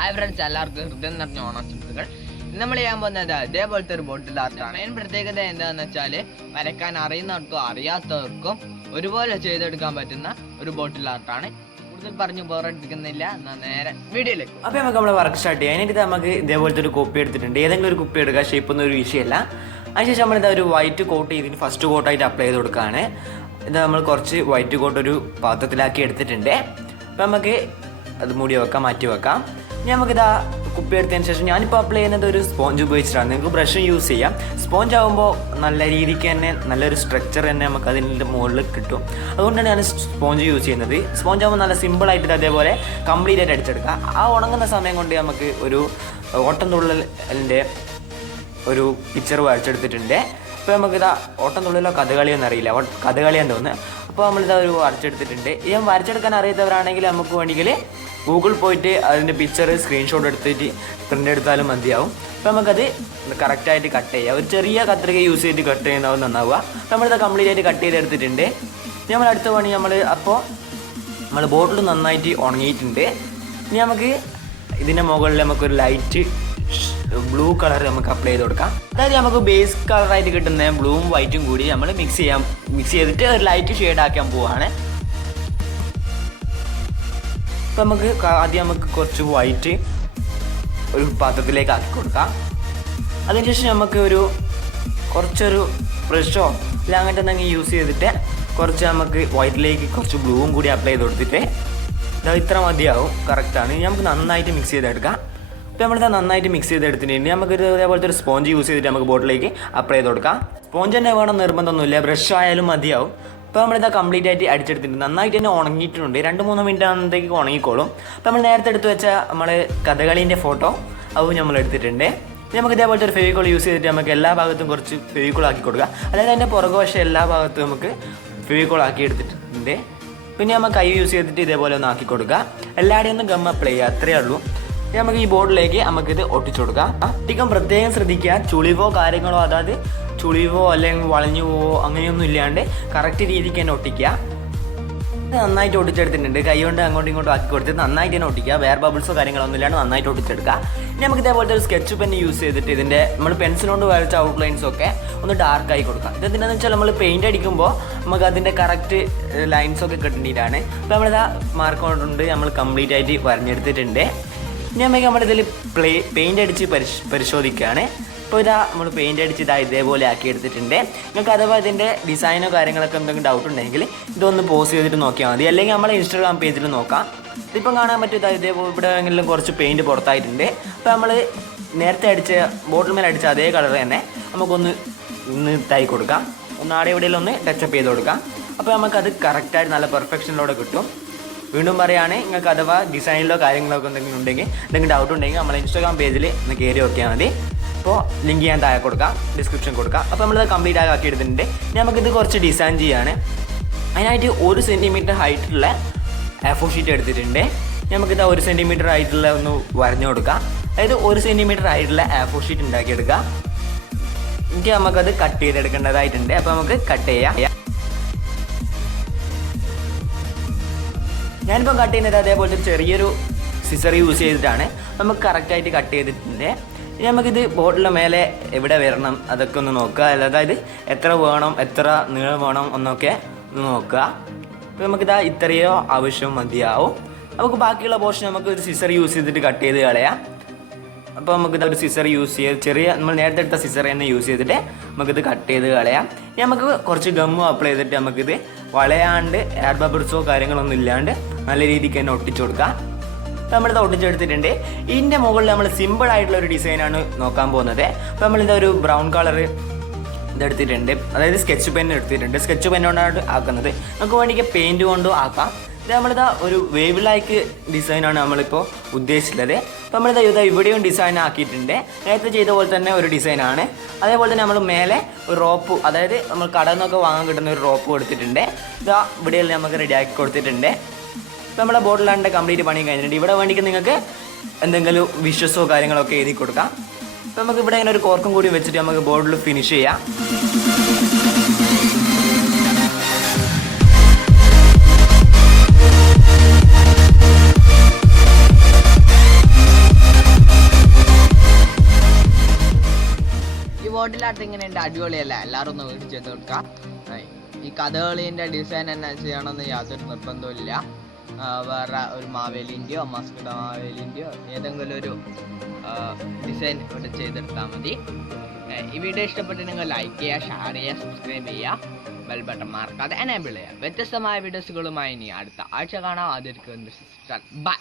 Hi friends, എല്ലാവർക്കും ഹൃദയം നിറഞ്ഞ ഓണാശംസകൾ. നമ്മൾ ചെയ്യാൻ പോകുന്നത് ഇതേപോലത്തെ ഒരു ബോട്ടിൽ ആർട്ടാണ്. അതിന് പ്രത്യേകത എന്താണെന്ന് വെച്ചാൽ വരയ്ക്കാൻ അറിയുന്നവർക്കും അറിയാത്തവർക്കും ഒരുപോലെ ചെയ്തെടുക്കാൻ പറ്റുന്ന ഒരു ബോട്ടിൽ ആർട്ടാണ്. കൂടുതൽ പറഞ്ഞു ബോറടിപ്പിക്കുന്നില്ല, എന്നാൽ നേരെ വീഡിയോയിലേക്ക്. അപ്പോൾ നമുക്ക് നമ്മുടെ വർക്ക് സ്റ്റാർട്ട് ചെയ്യാം. അതിനായിട്ട് നമുക്ക് ഇതേപോലത്തെ ഒരു കോപ്പി എടുത്തിട്ടുണ്ട്. ഏതെങ്കിലും ഒരു കുപ്പി എടുക്കുക, ഷേപ്പ് ഒന്നും ഒരു വിഷയമല്ല. അതിനുശേഷം നമ്മളിത് ഒരു വൈറ്റ് കോട്ട് ചെയ്തിട്ട് ഫസ്റ്റ് കോട്ടായിട്ട് അപ്ലൈ ചെയ്ത് കൊടുക്കുകയാണ്. ഇത് നമ്മൾ കുറച്ച് വൈറ്റ് കോട്ട് ഒരു പാത്രത്തിലാക്കി എടുത്തിട്ടുണ്ട്. അപ്പോൾ നമുക്ക് അത് മൂടി വെക്കാം, മാറ്റി വെക്കാം. ഇനി നമുക്കിതാ കുപ്പി എടുത്തതിന് ശേഷം ഞാനിപ്പോൾ അപ്ലൈ ചെയ്യുന്നത് ഒരു സ്പോഞ്ച് ഉപയോഗിച്ചിട്ടാണ്. നിങ്ങൾക്ക് ബ്രഷ് യൂസ് ചെയ്യാം. സ്പോഞ്ച് ആകുമ്പോൾ നല്ല രീതിക്ക് തന്നെ നല്ലൊരു സ്ട്രക്ചർ തന്നെ നമുക്ക് അതിൻ്റെ മുകളിൽ കിട്ടും. അതുകൊണ്ടാണ് ഞാൻ സ്പോഞ്ച് യൂസ് ചെയ്യുന്നത്. സ്പോഞ്ച് ആകുമ്പോൾ നല്ല സിമ്പിളായിട്ട് അതേപോലെ കംപ്ലീറ്റ് ആയിട്ട് അടിച്ചെടുക്കാം. ആ ഉണങ്ങുന്ന സമയം കൊണ്ട് നമുക്ക് ഒരു ഓട്ടം തുള്ളലിൻ്റെ ഒരു പിക്ചർ വരച്ചെടുത്തിട്ടുണ്ട്. ഇപ്പോൾ നമുക്കിതാ ഓട്ടം തുള്ളിലോ കഥകളിയൊന്നും അറിയില്ല, കഥകളിയാന്ന് തോന്നുന്നു. അപ്പോൾ നമ്മളിതാ ഒരു വരച്ചെടുത്തിട്ടുണ്ട്. ഈ വരച്ചെടുക്കാൻ അറിയാത്തവരാണെങ്കിൽ നമുക്ക് വേണമെങ്കിൽ ഗൂഗിൾ പോയിട്ട് അതിൻ്റെ പിക്ചർ സ്ക്രീൻഷോട്ട് എടുത്തിട്ട് പ്രിൻ്റ് എടുത്താലും മതിയാവും. അപ്പോൾ നമുക്കത് കറക്റ്റായിട്ട് കട്ട് ചെയ്യാം. ഒരു ചെറിയ കത്രിക യൂസ് ചെയ്തിട്ട് കട്ട് ചെയ്യുന്നതാവും നന്നാവുക. നമ്മളിത് കംപ്ലീറ്റ് ആയിട്ട് കട്ട് ചെയ്തെടുത്തിട്ടുണ്ട്. നമ്മൾ അടുത്ത പണി നമ്മൾ ബോട്ടിൽ നന്നായിട്ട് ഉണങ്ങിയിട്ടുണ്ട്. ഇനി നമുക്ക് ഇതിൻ്റെ മുകളിൽ നമുക്കൊരു ലൈറ്റ് ബ്ലൂ കളർ നമുക്ക് അപ്ലൈ ചെയ്ത് കൊടുക്കാം. അതായത് നമുക്ക് ബേസ് കളറായിട്ട് കിട്ടുന്ന ബ്ലൂവും വൈറ്റും കൂടി നമ്മൾ മിക്സ് ചെയ്തിട്ട് ഒരു ലൈറ്റ് ഷെയ്ഡ് ആക്കാൻ പോവുകയാണ്. അപ്പോൾ നമുക്ക് കുറച്ച് വൈറ്റ് ഒരു പാത്രത്തിലേക്ക് ആക്കി കൊടുക്കാം. അതിനുശേഷം നമുക്ക് കുറച്ചൊരു ബ്രഷോ അല്ല അങ്ങനത്തെ എന്തെങ്കിലും യൂസ് ചെയ്തിട്ട് കുറച്ച് നമുക്ക് വൈറ്റിലേക്ക് കുറച്ച് ബ്ലൂവും കൂടി അപ്ലൈ ചെയ്ത് കൊടുത്തിട്ട് ഇത്ര മതിയാവും, കറക്റ്റാണ്. നമുക്ക് നന്നായിട്ട് മിക്സ് ചെയ്തെടുക്കാം. അപ്പോൾ നമ്മളിത് നന്നായിട്ട് മിക്സ് ചെയ്തെടുത്തിട്ടുണ്ട്. നമുക്ക് ഇതേപോലത്തെ ഒരു സ്പോഞ്ച് യൂസ് ചെയ്തിട്ട് നമുക്ക് ബോട്ടിലേക്ക് അപ്ലൈ ചെയ്ത് കൊടുക്കാം. സ്പോഞ്ച് തന്നെ വേണം നിർബന്ധമൊന്നുമില്ല, ബ്രഷ് ആയാലും മതിയാവും. അപ്പോൾ നമ്മളിത് കംപ്ലീറ്റ് ആയിട്ട് അടിച്ചെടുത്തിട്ടുണ്ട്. നന്നായിട്ട് തന്നെ ഉണങ്ങിയിട്ടുണ്ട്. 2-3 മിനിറ്റ് ആകുമ്പോഴത്തേക്ക് ഉണങ്ങിക്കോളും. അപ്പോൾ നമ്മൾ നേരത്തെ എടുത്ത് വെച്ച കഥകളീൻ്റെ ഫോട്ടോ അതും നമ്മൾ എടുത്തിട്ടുണ്ട്. നമുക്ക് ഇതേപോലത്തെ ഒരു ഫെവിക്കോൾ യൂസ് ചെയ്തിട്ട് നമുക്ക് എല്ലാ ഭാഗത്തും കുറച്ച് ഫെവിക്കോൾ ആക്കി കൊടുക്കുക. അതായത് അതിൻ്റെ പുറകുവശം എല്ലാ ഭാഗത്തും നമുക്ക് ഫെവിക്കോൾ ആക്കി എടുത്തിട്ടുണ്ട്. പിന്നെ നമുക്ക് കൈ യൂസ് ചെയ്തിട്ട് ഇതേപോലെ ഒന്ന് ആക്കി കൊടുക്കുക. എല്ലാവരുടെയും ഒന്ന് ഗം അപ്ലൈ ചെയ്യുക, അത്രയേ ഉള്ളൂ. നമുക്ക് ഈ ബോർഡിലേക്ക് നമുക്കിത് ഒട്ടിച്ചു കൊടുക്കാം. ഒട്ടിക്കാൻ പ്രത്യേകം ശ്രദ്ധിക്കുക. ചുളിവോ കാര്യങ്ങളോ, അതായത് ചുളിവോ അല്ലെങ്കിൽ വളഞ്ഞു പോവോ അങ്ങനെയൊന്നും ഇല്ലാണ്ട് കറക്റ്റ് രീതിക്ക് തന്നെ ഒട്ടിക്കുക. നന്നായിട്ട് ഒട്ടിച്ചെടുത്തിട്ടുണ്ട്. കൈ കൊണ്ട് അങ്ങോട്ടും ഇങ്ങോട്ടും ആക്കി കൊടുത്തിട്ട് നന്നായിട്ട് തന്നെ ഒട്ടിക്കുക. വേറെ ബബിൾസോ കാര്യങ്ങളൊന്നും ഇല്ലാണ്ട് നന്നായിട്ട് ഒട്ടിച്ചെടുക്കുക. ഇനി നമുക്ക് ഇതേപോലത്തെ ഒരു സ്കെച്ച് പെൻ യൂസ് ചെയ്തിട്ട് ഇതിൻ്റെ നമ്മൾ പെൻസിൽ കൊണ്ട് വരച്ച ഔട്ട്ലൈൻസൊക്കെ ഒന്ന് ഡാർക്കായി കൊടുക്കാം. ഇതെന്തിനാണെന്ന് വെച്ചാൽ നമ്മൾ പെയിൻറ്റ് അടിക്കുമ്പോൾ നമുക്ക് അതിൻ്റെ കറക്റ്റ് ലൈൻസൊക്കെ കിട്ടേണ്ടിയിട്ടാണ്. അപ്പോൾ നമ്മളിതാ മാർക്ക് കൊണ്ടുണ്ട് നമ്മൾ കംപ്ലീറ്റ് ആയിട്ട് വരഞ്ഞെടുത്തിട്ടുണ്ട്. ഇനി നമ്മളിതിൽ പെയിൻ്റ് അടിച്ച് പരിശോധിക്കുകയാണ്. ഇപ്പോൾ നമ്മൾ പെയിൻ്റ് അടിച്ച് ഇതേപോലെ ആക്കി എടുത്തിട്ടുണ്ട്. നിങ്ങൾക്ക് അഥവാ ഇതിൻ്റെ ഡിസൈനോ കാര്യങ്ങളൊക്കെ എന്തെങ്കിലും ഡൗട്ട് ഉണ്ടെങ്കിൽ ഇതൊന്ന് പോസ്റ്റ് ചെയ്തിട്ട് നോക്കിയാൽ മതി. അല്ലെങ്കിൽ നമ്മളെ ഇൻസ്റ്റാഗ്രാം പേജിൽ നോക്കാം. ഇതിപ്പം കാണാൻ പറ്റും. ഇതേപോലെ ഇവിടെ എങ്കിലും കുറച്ച് പെയിൻറ്റ് പുറത്തായിട്ടുണ്ട്. അപ്പോൾ നമ്മൾ നേരത്തെ ബോട്ടിൽ മേലെ അടിച്ച അതേ കളർ തന്നെ നമുക്കൊന്ന് ഇതായി കൊടുക്കാം. ആടെ ഇവിടെയെല്ലാം ഒന്ന് ടച്ചപ്പ് ചെയ്ത് കൊടുക്കാം. അപ്പോൾ നമുക്കത് കറക്റ്റായിട്ട് നല്ല പെർഫെക്ഷനിലൂടെ കിട്ടും. വീണ്ടും പറയുകയാണ്, നിങ്ങൾക്ക് അഥവാ ഡിസൈനിലോ കാര്യങ്ങളൊക്കെ എന്തെങ്കിലും ഡൗട്ട് ഉണ്ടെങ്കിൽ നമ്മളെ ഇൻസ്റ്റാഗ്രാം പേജിൽ ഒന്ന് കയറി നോക്കിയാൽ മതി. അപ്പോൾ ലിങ്ക് ഞാൻ താഴെ കൊടുക്കാം, ഡിസ്ക്രിപ്ഷൻ കൊടുക്കാം. അപ്പോൾ നമ്മളിത് കംപ്ലീറ്റ് ആക്കി എടുത്തിട്ടുണ്ട്. നമുക്കിത് കുറച്ച് ഡിസൈൻ ചെയ്യാണ്. അതിനായിട്ട് 1 സെൻറ്റിമീറ്റർ ഹൈറ്റുള്ള A4 ഷീറ്റ് എടുത്തിട്ടുണ്ട്. നമുക്കിത് 1 സെൻറ്റിമീറ്റർ ഹൈറ്റുള്ള ഒന്ന് വരഞ്ഞു കൊടുക്കാം. അതായത് 1 സെൻറ്റിമീറ്റർ ഹൈറ്റുള്ള A4 ഷീറ്റ് ഉണ്ടാക്കിയെടുക്കാം. എനിക്ക് നമുക്കത് കട്ട് ചെയ്തെടുക്കേണ്ടതായിട്ടുണ്ട്. അപ്പോൾ നമുക്ക് കട്ട് ചെയ്യാം. ഞാനിപ്പോൾ കട്ട് ചെയ്യുന്നത് അതേപോലത്തെ ചെറിയൊരു സിസർ യൂസ് ചെയ്തിട്ടാണ്. നമുക്ക് കറക്റ്റായിട്ട് കട്ട് ചെയ്തിട്ടുണ്ട്. ഇനി നമുക്കിത് ബോട്ടിൻ്റെ മേലെ എവിടെ വരണം അതൊക്കെ ഒന്ന് നോക്കുക. അതായത് എത്ര വേണം, എത്ര നീളം വേണം എന്നൊക്കെ ഒന്ന് നോക്കുക. അപ്പോൾ നമുക്കിതാ ഇത്രയോ ആവശ്യം മതിയാവും. നമുക്ക് ബാക്കിയുള്ള പോർഷൻ നമുക്ക് ഒരു സിസർ യൂസ് ചെയ്തിട്ട് കട്ട് ചെയ്ത് കളയാം. അപ്പോൾ നമുക്കിത് ഒരു സിസർ യൂസ് ചെയ്ത് നമ്മൾ നേരത്തെ എടുത്ത സിസർ തന്നെ യൂസ് ചെയ്തിട്ട് നമുക്കിത് കട്ട് ചെയ്ത് കളയാം. ഇനി നമുക്ക് കുറച്ച് ഗമ്മും അപ്ലൈ ചെയ്തിട്ട് നമുക്കിത് വളയാണ്ട് എയർ ബബിൾസോ കാര്യങ്ങളൊന്നും ഇല്ലാണ്ട് നല്ല രീതിക്ക് തന്നെ ഒട്ടിച്ചു കൊടുക്കാം. നമ്മളിത് ഒട്ടിച്ചെടുത്തിട്ടുണ്ട്. ഇതിൻ്റെ മുകളിൽ നമ്മൾ സിമ്പിളായിട്ടുള്ള ഒരു ഡിസൈനാണ് നോക്കാൻ പോകുന്നത്. അപ്പോൾ നമ്മളിത് ഒരു ബ്രൗൺ കളർ ഇതെടുത്തിട്ടുണ്ട്. അതായത് സ്കെച്ച് പെൻ എടുത്തിട്ടുണ്ട്. സ്കെച്ച് പെൻ കൊണ്ടാണ് ആക്കുന്നത്. നമുക്ക് വേണമെങ്കിൽ പെയിൻറ്റ് കൊണ്ടും ആക്കാം. ഇത് നമ്മളിതാ ഒരു വേവ് ലൈക്ക് ഡിസൈനാണ് നമ്മളിപ്പോൾ ഉദ്ദേശിച്ചത്. അപ്പോൾ നമ്മളിതാ ഇവിടെയും ഡിസൈൻ ആക്കിയിട്ടുണ്ട്. നേരത്തെ ചെയ്ത പോലെ തന്നെ ഒരു ഡിസൈനാണ്. അതേപോലെ തന്നെ നമ്മൾ മേലെ ഒരു റോപ്പ്, അതായത് നമ്മൾ കടയിൽ നിന്നൊക്കെ വാങ്ങാൻ കിട്ടുന്ന ഒരു റോപ്പ് കൊടുത്തിട്ടുണ്ട്. ഇതാ ഇവിടെയെല്ലാം നമുക്ക് റെഡിയാക്കി കൊടുത്തിട്ടുണ്ട്. ഇപ്പോൾ നമ്മുടെ ബോട്ടിലാണ്ട് കംപ്ലീറ്റ് പണി കഴിഞ്ഞിട്ടുണ്ട്. ഇവിടെ വേണമെങ്കിൽ നിങ്ങൾക്ക് എന്തെങ്കിലും വിഷസോ കാര്യങ്ങളൊക്കെ എഴുതി കൊടുക്കാം. അപ്പോൾ നമുക്ക് ഇവിടെ ഇങ്ങനെ ഒരു കോർക്കും കൂടി വെച്ചിട്ട് നമുക്ക് ബോർഡിൽ ഫിനിഷ് ചെയ്യാം. ബോട്ടിൽ ആർട്ട് ഇങ്ങനെയുണ്ട്, അടിപൊളിയല്ല, എല്ലാവരും ഒന്ന് വീട് ചെയ്ത് കൊടുക്കാം. ഈ കഥകളിൻ്റെ ഡിസൈൻ തന്നെ ചെയ്യണമെന്ന് യാതൊരു നിർബന്ധമില്ല. വേറെ ഒരു മാവേലിൻ്റെയോ മസ്കിട മാവേലിൻ്റെയോ ഏതെങ്കിലും ഒരു ഡിസൈൻ ഇവിടെ ചെയ്തെടുത്താൽ മതി. ഈ വീഡിയോ ഇഷ്ടപ്പെട്ടിട്ടുണ്ടെങ്കിൽ ലൈക്ക് ചെയ്യുക, ഷെയർ ചെയ്യുക, സബ്സ്ക്രൈബ് ചെയ്യുക, ബെൽ ബട്ടൺ മറക്കാതെ എനേബിൾ ചെയ്യുക. വ്യത്യസ്തമായ വീഡിയോസുകളുമായി ഇനി അടുത്ത ആഴ്ച കാണാം. അതിരിക്കും ബൈ.